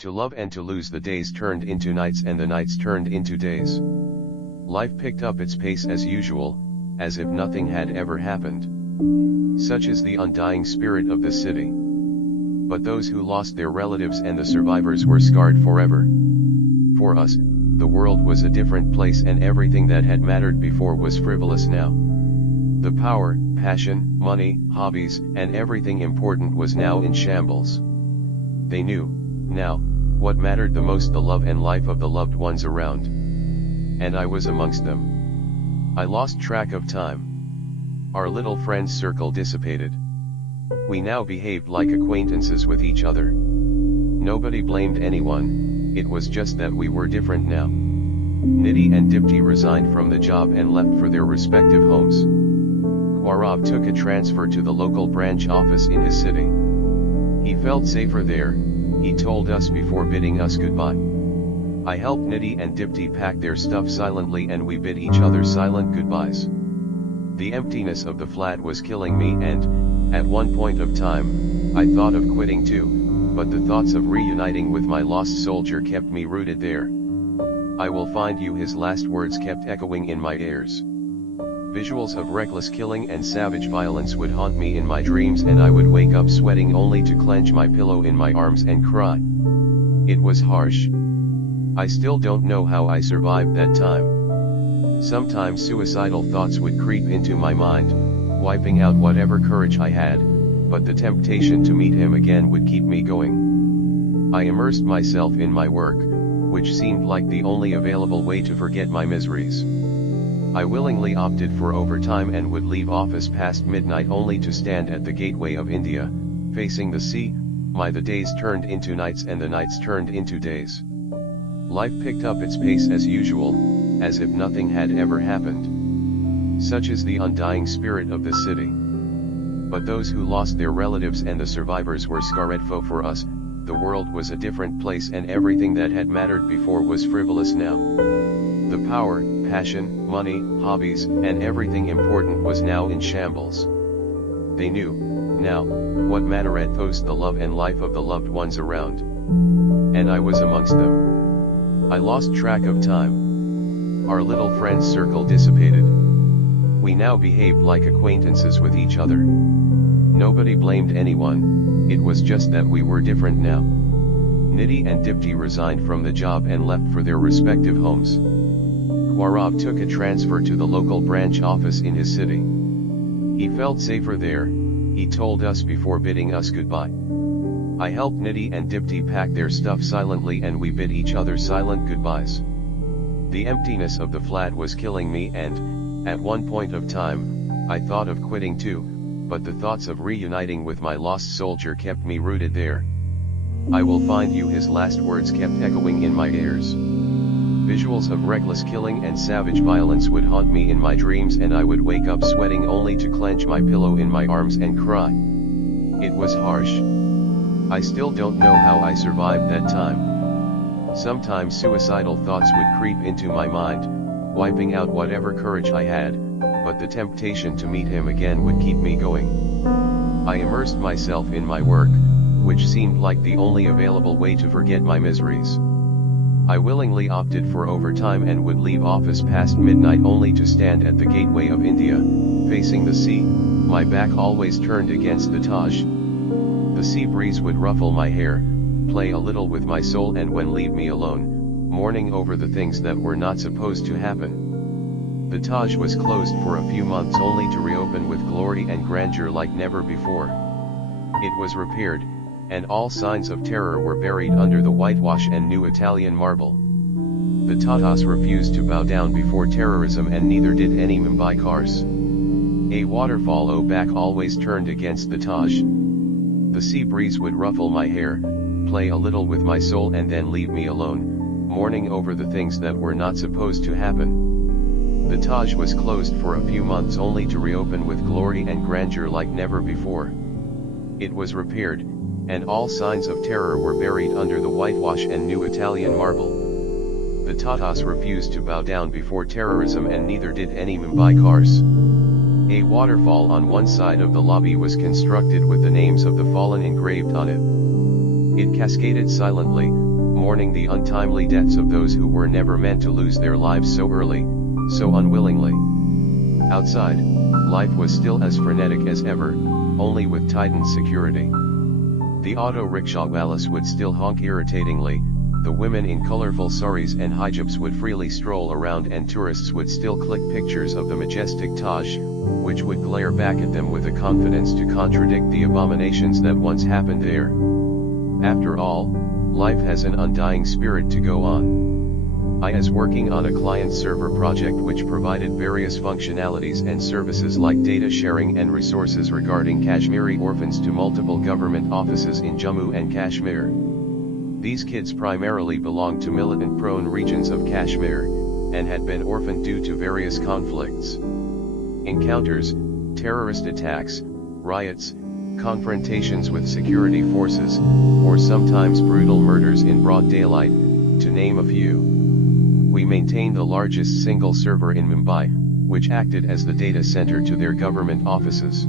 To love and to lose, the days turned into nights and the nights turned into days. Life picked up its pace as usual, as if nothing had ever happened. Such is the undying spirit of the city. But those who lost their relatives and the survivors were scarred forever. For us, the world was a different place and everything that had mattered before was frivolous now. The power, passion, money, hobbies, and everything important was now in shambles. They knew, now, what mattered the most: the love and life of the loved ones around. And I was amongst them. I lost track of time. Our little friend's circle dissipated. We now behaved like acquaintances with each other. Nobody blamed anyone, it was just that we were different now. Nidhi and Dipti resigned from the job and left for their respective homes. Gaurav took a transfer to the local branch office in his city. He felt safer there, he told us before bidding us goodbye. I helped Nidhi and Dipti pack their stuff silently and we bid each other silent goodbyes. The emptiness of the flat was killing me and, at one point of time, I thought of quitting too, but the thoughts of reuniting with my lost soldier kept me rooted there. I will find you, his last words kept echoing in my ears. Visuals of reckless killing and savage violence would haunt me in my dreams and I would wake up sweating only to clench my pillow in my arms and cry. It was harsh. I still don't know how I survived that time. Sometimes suicidal thoughts would creep into my mind, wiping out whatever courage I had, but the temptation to meet him again would keep me going. I immersed myself in my work, which seemed like the only available way to forget my miseries. I willingly opted for overtime and would leave office past midnight only to stand at the gateway of India, facing the sea. The days turned into nights and the nights turned into days. Life picked up its pace as usual, as if nothing had ever happened. Such is the undying spirit of the city. But those who lost their relatives and the survivors were scarred. For us, the world was a different place and everything that had mattered before was frivolous now. The power, passion, money, hobbies, and everything important was now in shambles. They knew, now, what mattered most: the love and life of the loved ones around. And I was amongst them. I lost track of time. Our little friend's circle dissipated. We now behaved like acquaintances with each other. Nobody blamed anyone, it was just that we were different now. Nidhi and Dipti resigned from the job and left for their respective homes. Gaurav took a transfer to the local branch office in his city. He felt safer there, he told us before bidding us goodbye. I helped Nidhi and Dipti pack their stuff silently and we bid each other silent goodbyes. The emptiness of the flat was killing me and, at one point of time, I thought of quitting too, but the thoughts of reuniting with my lost soldier kept me rooted there. I will find you, his last words kept echoing in my ears. Visuals of reckless killing and savage violence would haunt me in my dreams and I would wake up sweating only to clench my pillow in my arms and cry. It was harsh. I still don't know how I survived that time. Sometimes suicidal thoughts would creep into my mind, wiping out whatever courage I had, but the temptation to meet him again would keep me going. I immersed myself in my work, which seemed like the only available way to forget my miseries. I willingly opted for overtime and would leave office past midnight only to stand at the gateway of India, facing the sea, my back always turned against the Taj. The sea breeze would ruffle my hair, play a little with my soul and when leave me alone, mourning over the things that were not supposed to happen. The Taj was closed for a few months only to reopen with glory and grandeur like never before. It was repaired, and all signs of terror were buried under the whitewash and new Italian marble. The Tatas refused to bow down before terrorism and neither did any Mumbai cars. A waterfall back always turned against the Taj. The sea breeze would ruffle my hair, play a little with my soul and then leave me alone, mourning over the things that were not supposed to happen. The Taj was closed for a few months only to reopen with glory and grandeur like never before. It was repaired, and all signs of terror were buried under the whitewash and new Italian marble. The Tatas refused to bow down before terrorism and neither did any Mumbai cars. A waterfall on one side of the lobby was constructed with the names of the fallen engraved on it. It cascaded silently, mourning the untimely deaths of those who were never meant to lose their lives so early, so unwillingly. Outside, life was still as frenetic as ever, only with tightened security. The auto rickshaw wallis would still honk irritatingly, the women in colorful saris and hijabs would freely stroll around, and tourists would still click pictures of the majestic Taj, which would glare back at them with a confidence to contradict the abominations that once happened there. After all, life has an undying spirit to go on. I was working on a client-server project which provided various functionalities and services like data sharing and resources regarding Kashmiri orphans to multiple government offices in Jammu and Kashmir. These kids primarily belonged to militant-prone regions of Kashmir, and had been orphaned due to various conflicts. Encounters, terrorist attacks, riots, confrontations with security forces, or sometimes brutal murders in broad daylight, to name a few. We maintained the largest single server in Mumbai, which acted as the data center to their government offices.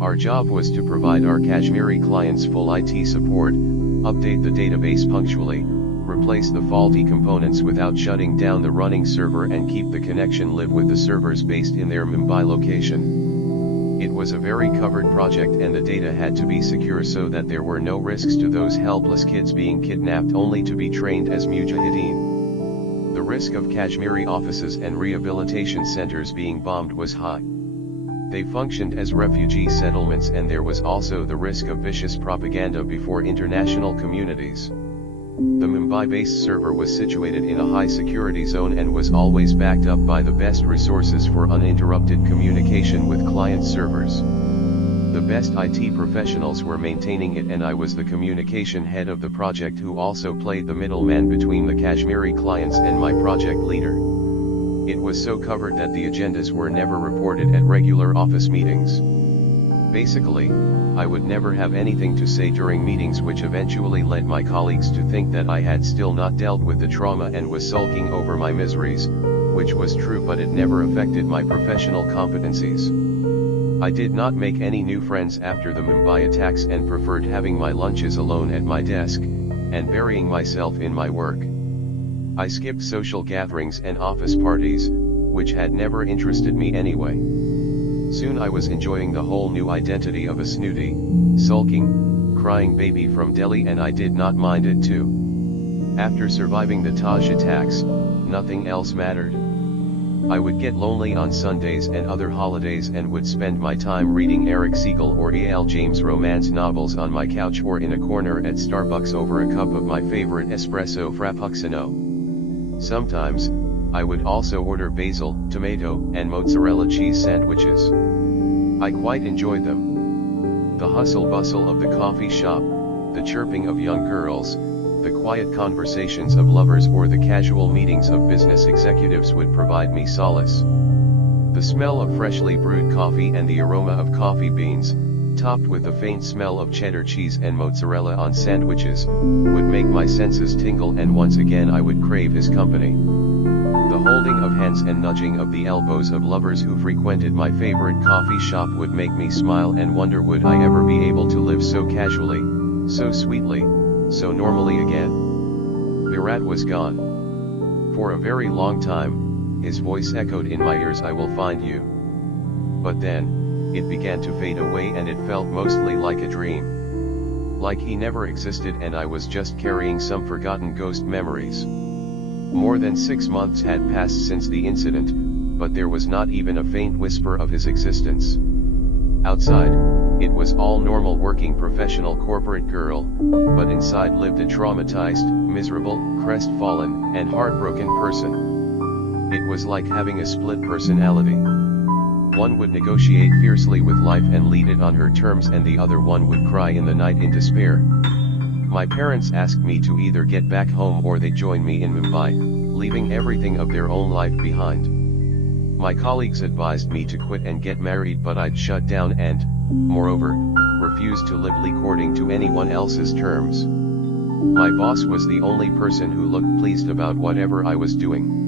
Our job was to provide our Kashmiri clients full IT support, update the database punctually, replace the faulty components without shutting down the running server, and keep the connection live with the servers based in their Mumbai location. It was a very covered project, and the data had to be secure so that there were no risks to those helpless kids being kidnapped only to be trained as mujahideen. The risk of Kashmiri offices and rehabilitation centers being bombed was high. They functioned as refugee settlements, and there was also the risk of vicious propaganda before international communities. The Mumbai-based server was situated in a high-security zone and was always backed up by the best resources for uninterrupted communication with client servers. The best IT professionals were maintaining it, and I was the communication head of the project, who also played the middleman between the Kashmiri clients and my project leader. It was so covered that the agendas were never reported at regular office meetings. Basically, I would never have anything to say during meetings, which eventually led my colleagues to think that I had still not dealt with the trauma and was sulking over my miseries, which was true, but it never affected my professional competencies. I did not make any new friends after the Mumbai attacks and preferred having my lunches alone at my desk, and burying myself in my work. I skipped social gatherings and office parties, which had never interested me anyway. Soon I was enjoying the whole new identity of a snooty, sulking, crying baby from Delhi, and I did not mind it too. After surviving the Taj attacks, nothing else mattered. I would get lonely on Sundays and other holidays and would spend my time reading Eric Siegel or E.L. James romance novels on my couch or in a corner at Starbucks over a cup of my favorite espresso frappuccino. Sometimes, I would also order basil, tomato, and mozzarella cheese sandwiches. I quite enjoyed them. The hustle-bustle of the coffee shop, the chirping of young girls, the quiet conversations of lovers, or the casual meetings of business executives would provide me solace. The smell of freshly brewed coffee and the aroma of coffee beans, topped with the faint smell of cheddar cheese and mozzarella on sandwiches, would make my senses tingle, and once again I would crave his company. The holding of hands and nudging of the elbows of lovers who frequented my favorite coffee shop would make me smile and wonder, would I ever be able to live so casually, so sweetly, so normally again? Virat was gone. For a very long time, his voice echoed in my ears, "I will find you." But then, it began to fade away, and it felt mostly like a dream. Like he never existed and I was just carrying some forgotten ghost memories. More than 6 months had passed since the incident, but there was not even a faint whisper of his existence. Outside, it was all normal working professional corporate girl, but inside lived a traumatized, miserable, crestfallen, and heartbroken person. It was like having a split personality. One would negotiate fiercely with life and lead it on her terms, and the other one would cry in the night in despair. My parents asked me to either get back home or they join me in Mumbai, leaving everything of their own life behind. My colleagues advised me to quit and get married, but I'd shut down and, moreover, refused to live according to anyone else's terms. My boss was the only person who looked pleased about whatever I was doing.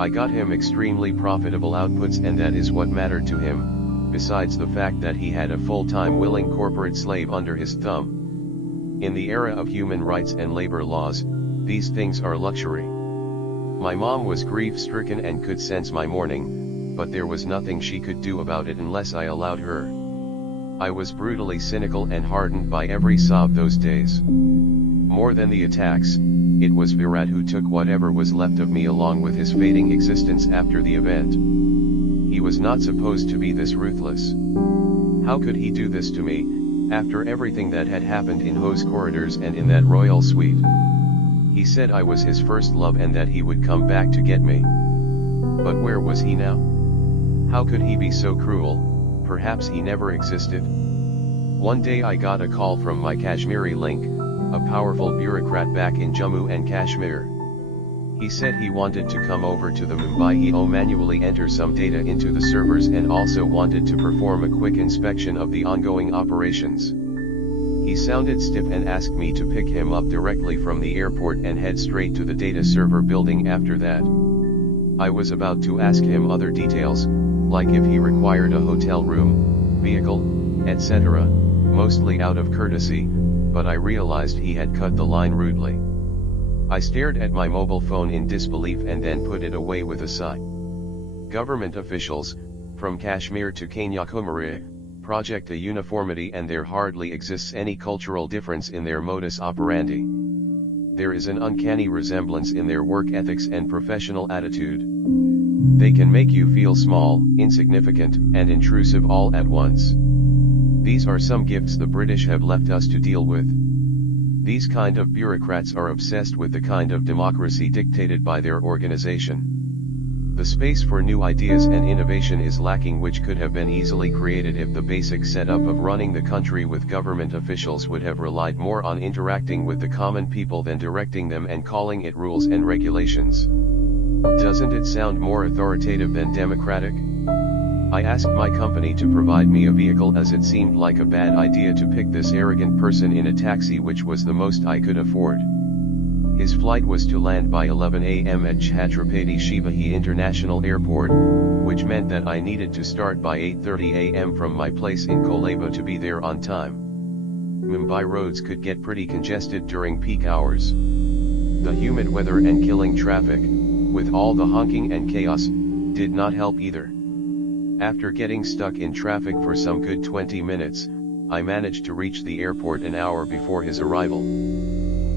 I got him extremely profitable outputs, and that is what mattered to him, besides the fact that he had a full-time willing corporate slave under his thumb. In the era of human rights and labor laws, These things are luxury. My mom was grief-stricken and could sense my mourning, but there was nothing she could do about it unless I allowed her. I was brutally cynical and hardened by every sob those days. More than the attacks, it was Virat who took whatever was left of me along with his fading existence after the event. He was not supposed to be this ruthless. How could he do this to me, after everything that had happened in those corridors and in that royal suite? He said I was his first love and that he would come back to get me. But where was he now? How could he be so cruel? Perhaps he never existed? One day I got a call from my Kashmiri link, a powerful bureaucrat back in Jammu and Kashmir. He said he wanted to come over to the Mumbai EO, manually enter some data into the servers, and also wanted to perform a quick inspection of the ongoing operations. He sounded stiff and asked me to pick him up directly from the airport and head straight to the data server building after that. I was about to ask him other details, like if he required a hotel room, vehicle, etc., mostly out of courtesy, but I realized he had cut the line rudely. I stared at my mobile phone in disbelief and then put it away with a sigh. Government officials, from Kashmir to Kanyakumari, project a uniformity, and there hardly exists any cultural difference in their modus operandi. There is an uncanny resemblance in their work ethics and professional attitude. They can make you feel small, insignificant, and intrusive all at once. These are some gifts the British have left us to deal with. These kind of bureaucrats are obsessed with the kind of democracy dictated by their organization. The space for new ideas and innovation is lacking, which could have been easily created if the basic setup of running the country with government officials would have relied more on interacting with the common people than directing them and calling it rules and regulations. Doesn't it sound more authoritative than democratic? I asked my company to provide me a vehicle, as it seemed like a bad idea to pick this arrogant person in a taxi, which was the most I could afford. His flight was to land by 11 a.m. at Chhatrapati Shivaji International Airport, which meant that I needed to start by 8:30 a.m. from my place in Colaba to be there on time. Mumbai roads could get pretty congested during peak hours. The humid weather and killing traffic, with all the honking and chaos, did not help either. After getting stuck in traffic for some good 20 minutes, I managed to reach the airport an hour before his arrival.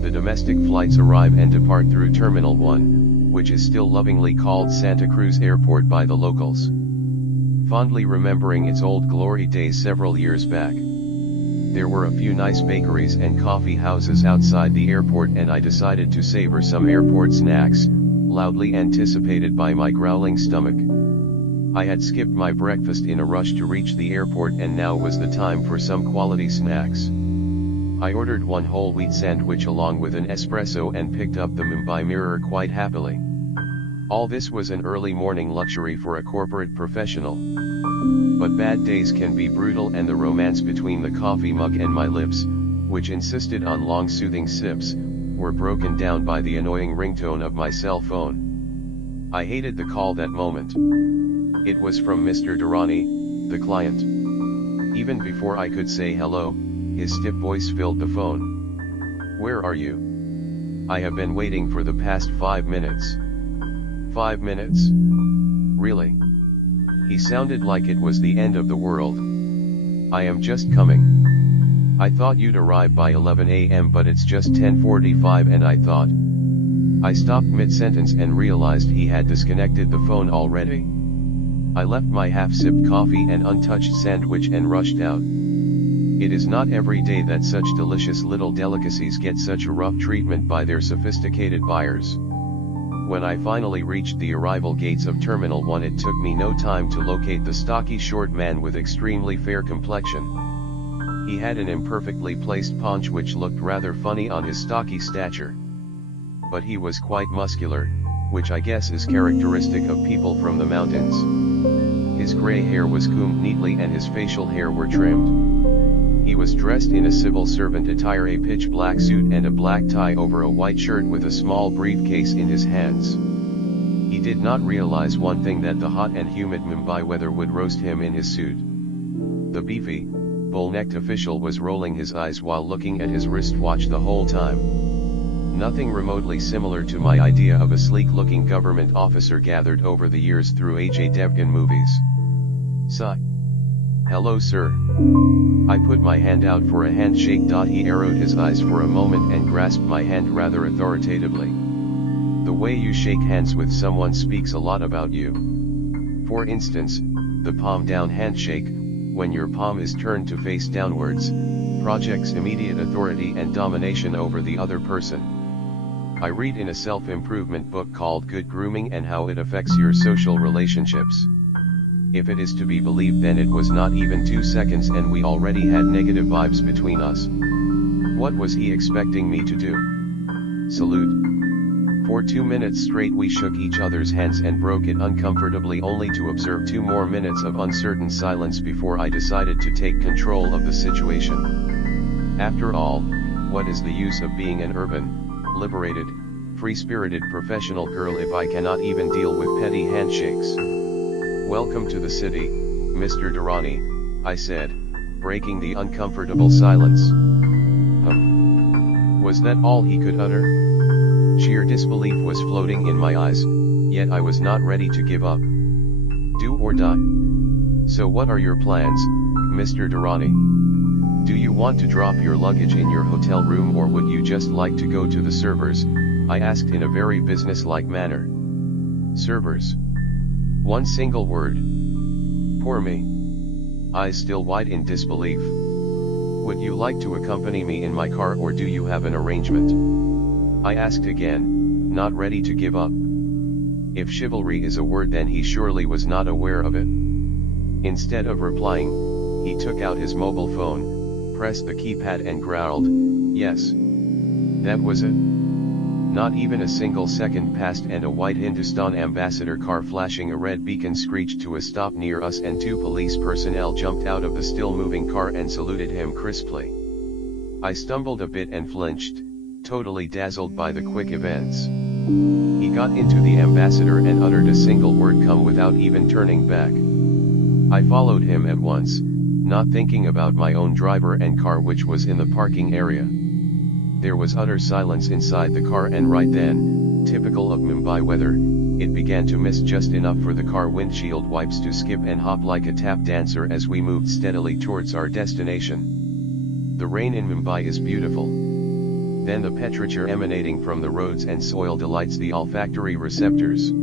The domestic flights arrive and depart through Terminal 1, which is still lovingly called Santa Cruz Airport by the locals. Fondly remembering its old glory days several years back. There were a few nice bakeries and coffee houses outside the airport, and I decided to savor some airport snacks, loudly anticipated by my growling stomach. I had skipped my breakfast in a rush to reach the airport, and now was the time for some quality snacks. I ordered one whole wheat sandwich along with an espresso and picked up the Mumbai Mirror quite happily. All this was an early morning luxury for a corporate professional. But bad days can be brutal, and the romance between the coffee mug and my lips, which insisted on long soothing sips, were broken down by the annoying ringtone of my cell phone. I hated the call that moment. It was from Mr. Durrani, the client. Even before I could say hello, his stiff voice filled the phone. "Where are you? I have been waiting for the past 5 minutes." 5 minutes? Really? He sounded like it was the end of the world. "I am just coming. I thought you'd arrive by 11 a.m. but it's just 10:45 and I thought..." I stopped mid-sentence and realized he had disconnected the phone already. I left my half-sipped coffee and untouched sandwich and rushed out. It is not every day that such delicious little delicacies get such a rough treatment by their sophisticated buyers. When I finally reached the arrival gates of Terminal 1, it took me no time to locate the stocky short man with extremely fair complexion. He had an imperfectly placed paunch which looked rather funny on his stocky stature. But he was quite muscular, which I guess is characteristic of people from the mountains. His grey hair was combed neatly and his facial hair were trimmed. He was dressed in a civil servant attire, a pitch black suit and a black tie over a white shirt with a small briefcase in his hands. He did not realize one thing, that the hot and humid Mumbai weather would roast him in his suit. The beefy, bull-necked official was rolling his eyes while looking at his wristwatch the whole time. Nothing remotely similar to my idea of a sleek-looking government officer gathered over the years through A.J. Devgan movies. Sigh. Hello sir. I put my hand out for a handshake. He arrowed his eyes for a moment and grasped my hand rather authoritatively. The way you shake hands with someone speaks a lot about you. For instance, the palm down handshake, when your palm is turned to face downwards, projects immediate authority and domination over the other person. I read in a self-improvement book called Good Grooming and how it affects your social relationships. If it is to be believed, then it was not even 2 seconds and we already had negative vibes between us. What was he expecting me to do? Salute. For 2 minutes straight we shook each other's hands and broke it uncomfortably, only to observe 2 more minutes of uncertain silence before I decided to take control of the situation. After all, what is the use of being an urban, liberated, free-spirited professional girl if I cannot even deal with petty handshakes? Welcome to the city, Mr. Durrani, I said, breaking the uncomfortable silence. Was that all he could utter? Sheer disbelief was floating in my eyes, yet I was not ready to give up. Do or die. So what are your plans, Mr. Durrani? Do you want to drop your luggage in your hotel room, or would you just like to go to the servers? I asked in a very business-like manner. Servers. One single word. Poor me. Eyes still wide in disbelief. Would you like to accompany me in my car, or do you have an arrangement? I asked again, not ready to give up. If chivalry is a word, then he surely was not aware of it. Instead of replying, he took out his mobile phone, pressed the keypad and growled, "Yes." That was it. Not even a single second passed and a white Hindustan ambassador car flashing a red beacon screeched to a stop near us, and 2 police personnel jumped out of the still-moving car and saluted him crisply. I stumbled a bit and flinched, totally dazzled by the quick events. He got into the ambassador and uttered a single word, "Come," without even turning back. I followed him at once, not thinking about my own driver and car, which was in the parking area. There was utter silence inside the car, and right then, typical of Mumbai weather, it began to mist just enough for the car windshield wipes to skip and hop like a tap dancer as we moved steadily towards our destination. The rain in Mumbai is beautiful. Then the petrichor emanating from the roads and soil delights the olfactory receptors.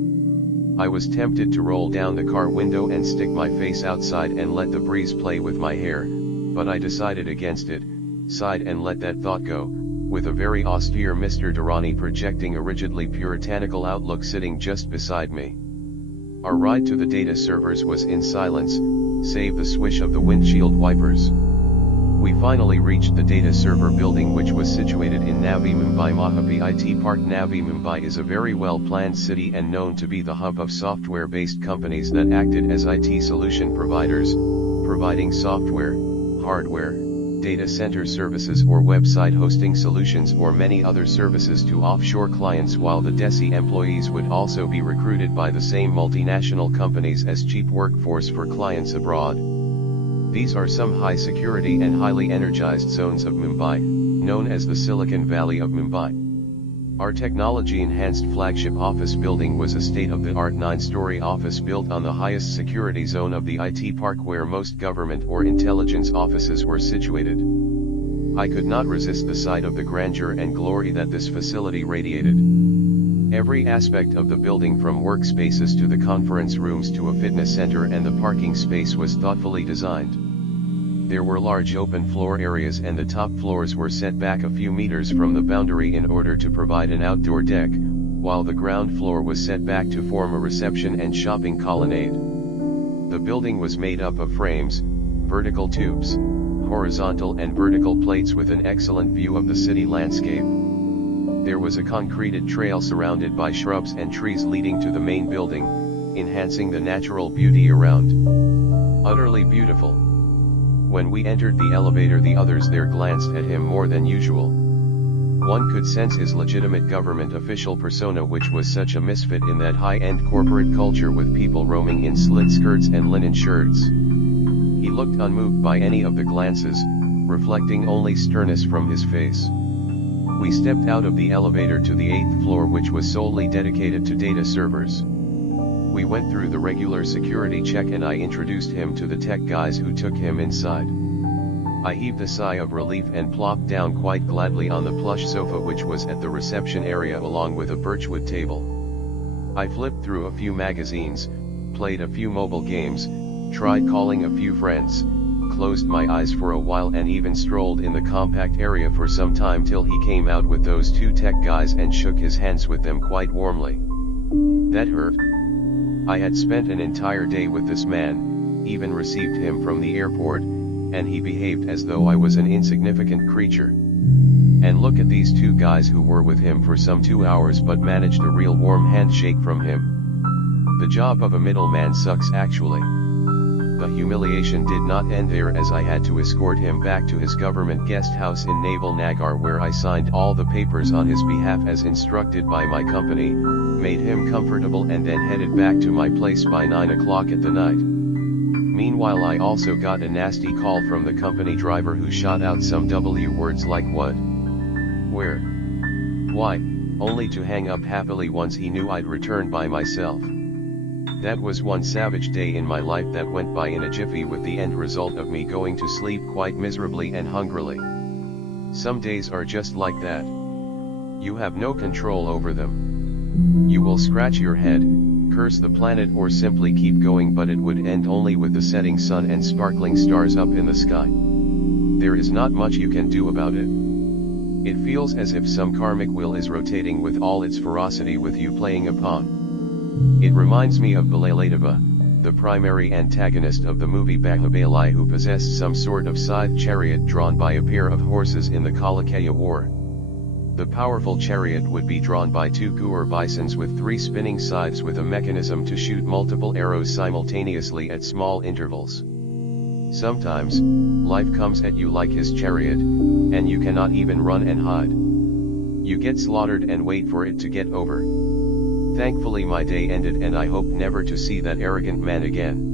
I was tempted to roll down the car window and stick my face outside and let the breeze play with my hair, but I decided against it, sighed and let that thought go, with a very austere Mr. Durrani projecting a rigidly puritanical outlook sitting just beside me. Our ride to the data servers was in silence, save the swish of the windshield wipers. We finally reached the data server building, which was situated in Navi Mumbai Mahapi IT Park. Navi Mumbai is a very well-planned city and known to be the hub of software-based companies that acted as IT solution providers, providing software, hardware, data center services or website hosting solutions or many other services to offshore clients, while the DESI employees would also be recruited by the same multinational companies as cheap workforce for clients abroad. These are some high security and highly energized zones of Mumbai, known as the Silicon Valley of Mumbai. Our technology-enhanced flagship office building was a state-of-the-art 9-story office built on the highest security zone of the IT park, where most government or intelligence offices were situated. I could not resist the sight of the grandeur and glory that this facility radiated. Every aspect of the building, from workspaces to the conference rooms to a fitness center and the parking space, was thoughtfully designed. There were large open floor areas, and the top floors were set back a few meters from the boundary in order to provide an outdoor deck, while the ground floor was set back to form a reception and shopping colonnade. The building was made up of frames, vertical tubes, horizontal and vertical plates with an excellent view of the city landscape. There was a concreted trail surrounded by shrubs and trees leading to the main building, enhancing the natural beauty around. Utterly beautiful. When we entered the elevator, the others there glanced at him more than usual. One could sense his legitimate government official persona, which was such a misfit in that high-end corporate culture with people roaming in slit skirts and linen shirts. He looked unmoved by any of the glances, reflecting only sternness from his face. We stepped out of the elevator to the 8th floor, which was solely dedicated to data servers. We went through the regular security check and I introduced him to the tech guys who took him inside. I heaved a sigh of relief and plopped down quite gladly on the plush sofa which was at the reception area along with a birchwood table. I flipped through a few magazines, played a few mobile games, tried calling a few friends, closed my eyes for a while and even strolled in the compact area for some time till he came out with those two tech guys and shook his hands with them quite warmly. That hurt. I had spent an entire day with this man, even received him from the airport, and he behaved as though I was an insignificant creature. And look at these two guys who were with him for some 2 hours but managed a real warm handshake from him. The job of a middleman sucks actually. The humiliation did not end there, as I had to escort him back to his government guest house in Naval Nagar, where I signed all the papers on his behalf as instructed by my company, made him comfortable and then headed back to my place by 9 o'clock at the night. Meanwhile I also got a nasty call from the company driver who shot out some W words like what? Where? Why? Only to hang up happily once he knew I'd returned by myself. That was one savage day in my life that went by in a jiffy, with the end result of me going to sleep quite miserably and hungrily. Some days are just like that. You have no control over them. You will scratch your head, curse the planet or simply keep going, but it would end only with the setting sun and sparkling stars up in the sky. There is not much you can do about it. It feels as if some karmic wheel is rotating with all its ferocity with you playing a pawn. It reminds me of Balaladeva, the primary antagonist of the movie Bahubali, who possessed some sort of scythe chariot drawn by a pair of horses in the Kalikeya War. The powerful chariot would be drawn by two Gaur bisons with 3 spinning scythes with a mechanism to shoot multiple arrows simultaneously at small intervals. Sometimes, life comes at you like his chariot, and you cannot even run and hide. You get slaughtered and wait for it to get over. Thankfully my day ended and I hope never to see that arrogant man again.